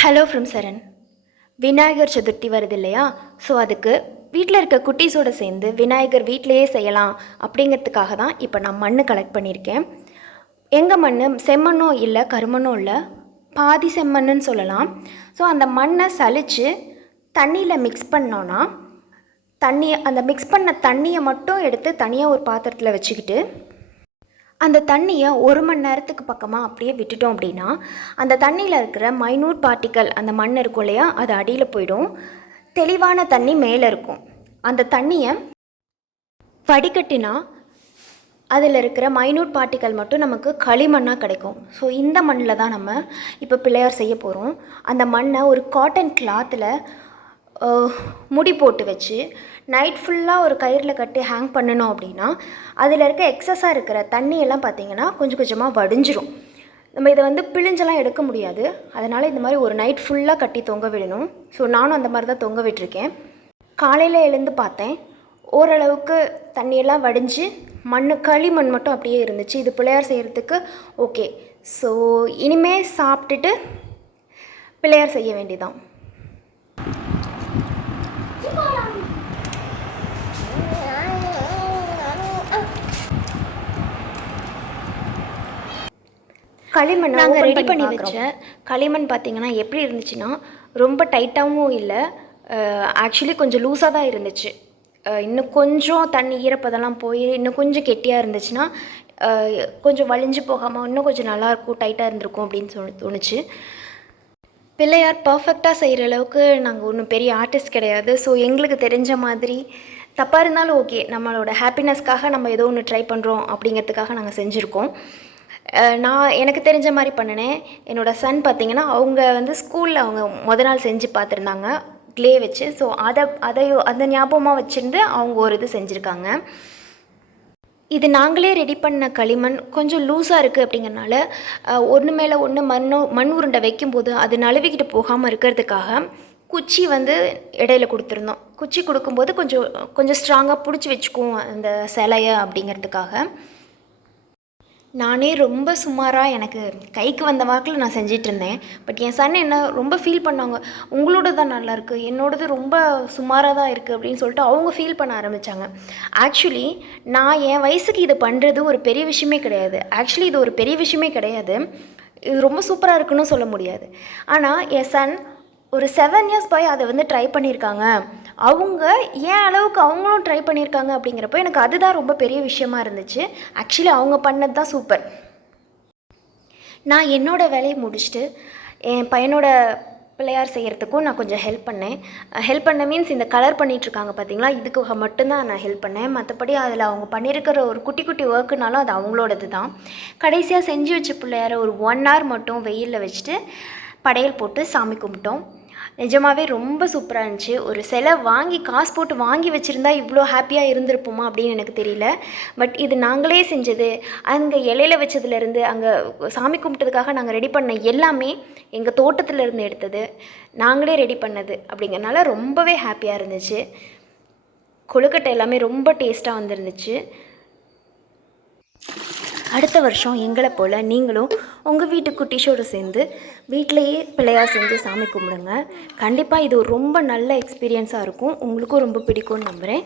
Hello from சரண். விநாயகர் சதுர்த்தி வருது இல்லையா? So அதுக்கு வீட்டில் இருக்க குட்டீஸோடு சேர்ந்து விநாயகர் வீட்டிலையே செய்யலாம் அப்படிங்கிறதுக்காக தான் இப்போ நான் மண் கலெக்ட் பண்ணியிருக்கேன். எங்கள் மண் செம்மண்ணும் இல்லை கருமண்ணும் இல்லை, பாதி செம்மண்ணுன்னு சொல்லலாம். ஸோ அந்த மண்ணை சலித்து தண்ணியில் மிக்ஸ் பண்ணோன்னா அந்த மிக்ஸ் பண்ண தண்ணியை மட்டும் எடுத்து தனியாக ஒரு பாத்திரத்தில் வச்சுக்கிட்டு அந்த தண்ணியை 1 மணி நேரத்துக்கு பக்கமாக அப்படியே விட்டுட்டோம் அப்படின்னா அந்த தண்ணியில் இருக்கிற மைனூட் பார்ட்டிக்கல், அந்த மண் இருக்கும் இல்லையா, அது அடியில் போயிடும். தெளிவான தண்ணி மேலே இருக்கும். அந்த தண்ணியை வடிகட்டினா அதில் இருக்கிற மைனூட் பார்ட்டிக்கல் மட்டும் நமக்கு களிமண்ணாக கிடைக்கும். ஸோ இந்த மண்ணில் தான் நம்ம இப்போ பிள்ளையார் செய்ய போகிறோம். அந்த மண்ணை ஒரு காட்டன் கிளாத்தில் முடி போட்டு வச்சு நைட் ஃபுல்லாக ஒரு கயிறில் கட்டி ஹேங் பண்ணணும் அப்படின்னா அதில் இருக்க எக்ஸஸாக இருக்கிற தண்ணியெல்லாம் பார்த்திங்கன்னா கொஞ்சம் கொஞ்சமாக வடிஞ்சிரும். நம்ம இதை பிழிஞ்செல்லாம் எடுக்க முடியாது. அதனால் இந்த மாதிரி ஒரு நைட் ஃபுல்லாக கட்டி தொங்க விடணும். ஸோ நானும் அந்த மாதிரி தான் தொங்க விட்டுருக்கேன். காலையில் எழுந்து பார்த்தேன், ஓரளவுக்கு தண்ணியெல்லாம் வடிஞ்சு களிமண் மட்டும் அப்படியே இருந்துச்சு. இது பிள்ளையார் செய்கிறதுக்கு ஓகே. ஸோ இனிமேல் சாப்பிட்டுட்டு பிள்ளையார் செய்ய வேண்டியதான். களிமண் நாங்கள் ரெடி பண்ணி வச்ச களிமண் பார்த்திங்கன்னா எப்படி இருந்துச்சுன்னா, ரொம்ப டைட்டாகவும் இல்லை, ஆக்சுவலி கொஞ்சம் லூஸாக தான் இருந்துச்சு. இன்னும் கொஞ்சம் தண்ணி ஈரப்பதெல்லாம் போய் இன்னும் கொஞ்சம் கெட்டியாக இருந்துச்சுன்னா கொஞ்சம் வலிஞ்சு போகாமல் இன்னும் கொஞ்சம் நல்லாயிருக்கும், டைட்டாக இருந்திருக்கும் அப்படின்னு தோணுச்சு. பிள்ளையார் பர்ஃபெக்டாக செய்கிற அளவுக்கு நாங்கள் ஒன்றும் பெரிய ஆர்டிஸ்ட் கிடையாது. ஸோ எங்களுக்கு தெரிஞ்ச மாதிரி தப்பாக இருந்தாலும் ஓகே, நம்மளோட ஹாப்பினஸ்க்காக நம்ம ஏதோ ஒன்று ட்ரை பண்ணுறோம் அப்படிங்கிறதுக்காக நாங்கள் செஞ்சுருக்கோம். எனக்கு தெரிஞ்ச மாதிரி பண்ணினேன். என்னோடய சன் பார்த்திங்கன்னா அவங்க ஸ்கூலில் அவங்க நாள் செஞ்சு பார்த்துருந்தாங்க க்ளே வச்சு. ஸோ அதை ஞாபகமாக வச்சுருந்து அவங்க ஒரு இது செஞ்சுருக்காங்க. இது நாங்களே ரெடி பண்ண களிமண் கொஞ்சம் லூஸாக இருக்குது அப்படிங்கிறனால ஒன்று மேலே ஒன்று மண் உருண்டை வைக்கும்போது அது நழுவிக்கிட்டு போகாமல் இருக்கிறதுக்காக குச்சி இடையில கொடுத்துருந்தோம். குச்சி கொடுக்கும்போது கொஞ்சம் ஸ்ட்ராங்காக பிடிச்சி வச்சுக்குவோம் அந்த சிலையை அப்படிங்கிறதுக்காக. நானே ரொம்ப சுமாராக எனக்கு கைக்கு வந்த வாக்கில் நான் செஞ்சிட்ருந்தேன். பட் என் சன் என்ன ரொம்ப ஃபீல் பண்ணாங்க, உங்களோட தான் நல்லாயிருக்கு, என்னோடது ரொம்ப சுமாராக தான் இருக்குது அப்படின்னு சொல்லிட்டு அவங்க ஃபீல் பண்ண ஆரம்பித்தாங்க. ஆக்சுவலி நான் என் வயசுக்கு இது பண்ணுறது ஒரு பெரிய விஷயமே கிடையாது. இது ஒரு பெரிய விஷயமே கிடையாது. இது ரொம்ப சூப்பராக இருக்குன்னு சொல்ல முடியாது. ஆனால் என் சன் ஒரு 7 இயர்ஸ் பாய் அதை ட்ரை பண்ணியிருக்காங்க. அவங்க ஏன் அளவுக்கு அவங்களும் ட்ரை பண்ணியிருக்காங்க அப்படிங்கிறப்போ எனக்கு அதுதான் ரொம்ப பெரிய விஷயமா இருந்துச்சு. ஆக்சுவலி அவங்க பண்ணது தான் சூப்பர். நான் என்னோடய வேலையை முடிச்சுட்டு என் பையனோட பிள்ளையார் செய்கிறதுக்கும் நான் கொஞ்சம் ஹெல்ப் பண்ண மீன்ஸ் இந்த கலர் பண்ணிகிட்ருக்காங்க பார்த்தீங்களா, இதுக்கு மட்டும்தான் நான் ஹெல்ப் பண்ணேன். மற்றபடி அதில் அவங்க பண்ணியிருக்கிற ஒரு குட்டி குட்டி ஒர்க்குனாலும் அது அவங்களோடது தான். கடைசியாக செஞ்சு வச்ச பிள்ளையார ஒரு 1 hour மட்டும் வெயிலில் வச்சுட்டு படையல் போட்டு சாமி கும்பிட்டோம். நிஜமாகவே ரொம்ப சூப்பராக இருந்துச்சு. ஒரு சிலை காசு போட்டு வாங்கி வச்சுருந்தா இவ்வளோ ஹாப்பியாக இருந்திருப்போமா அப்படின்னு எனக்கு தெரியல. பட் இது நாங்களே செஞ்சது. அங்கே இலையில வச்சதுலேருந்து அங்கே சாமி கும்பிட்டதுக்காக நாங்கள் ரெடி பண்ண எல்லாமே எங்கள் தோட்டத்துலேருந்து எடுத்தது, நாங்களே ரெடி பண்ணது அப்படிங்கிறனால ரொம்பவே ஹாப்பியாக இருந்துச்சு. கொழுக்கட்டை எல்லாமே ரொம்ப டேஸ்ட்டாக வந்துருந்துச்சு. அடுத்த வருஷம் எங்களை போல் நீங்களும் உங்கள் வீட்டு குட்டிஷோடு சேர்ந்து வீட்டிலையே பிள்ளையார் செஞ்சு சாமி கும்பிடுங்க. கண்டிப்பாக இது ரொம்ப நல்ல எக்ஸ்பீரியன்ஸாக இருக்கும், உங்களுக்கும் ரொம்ப பிடிக்கும்னு நம்புகிறேன்.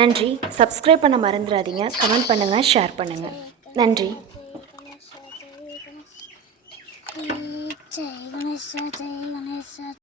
நன்றி. சப்ஸ்கிரைப் பண்ண மறந்துடாதீங்க. கமெண்ட் பண்ணுங்கள், ஷேர் பண்ணுங்கள். நன்றி.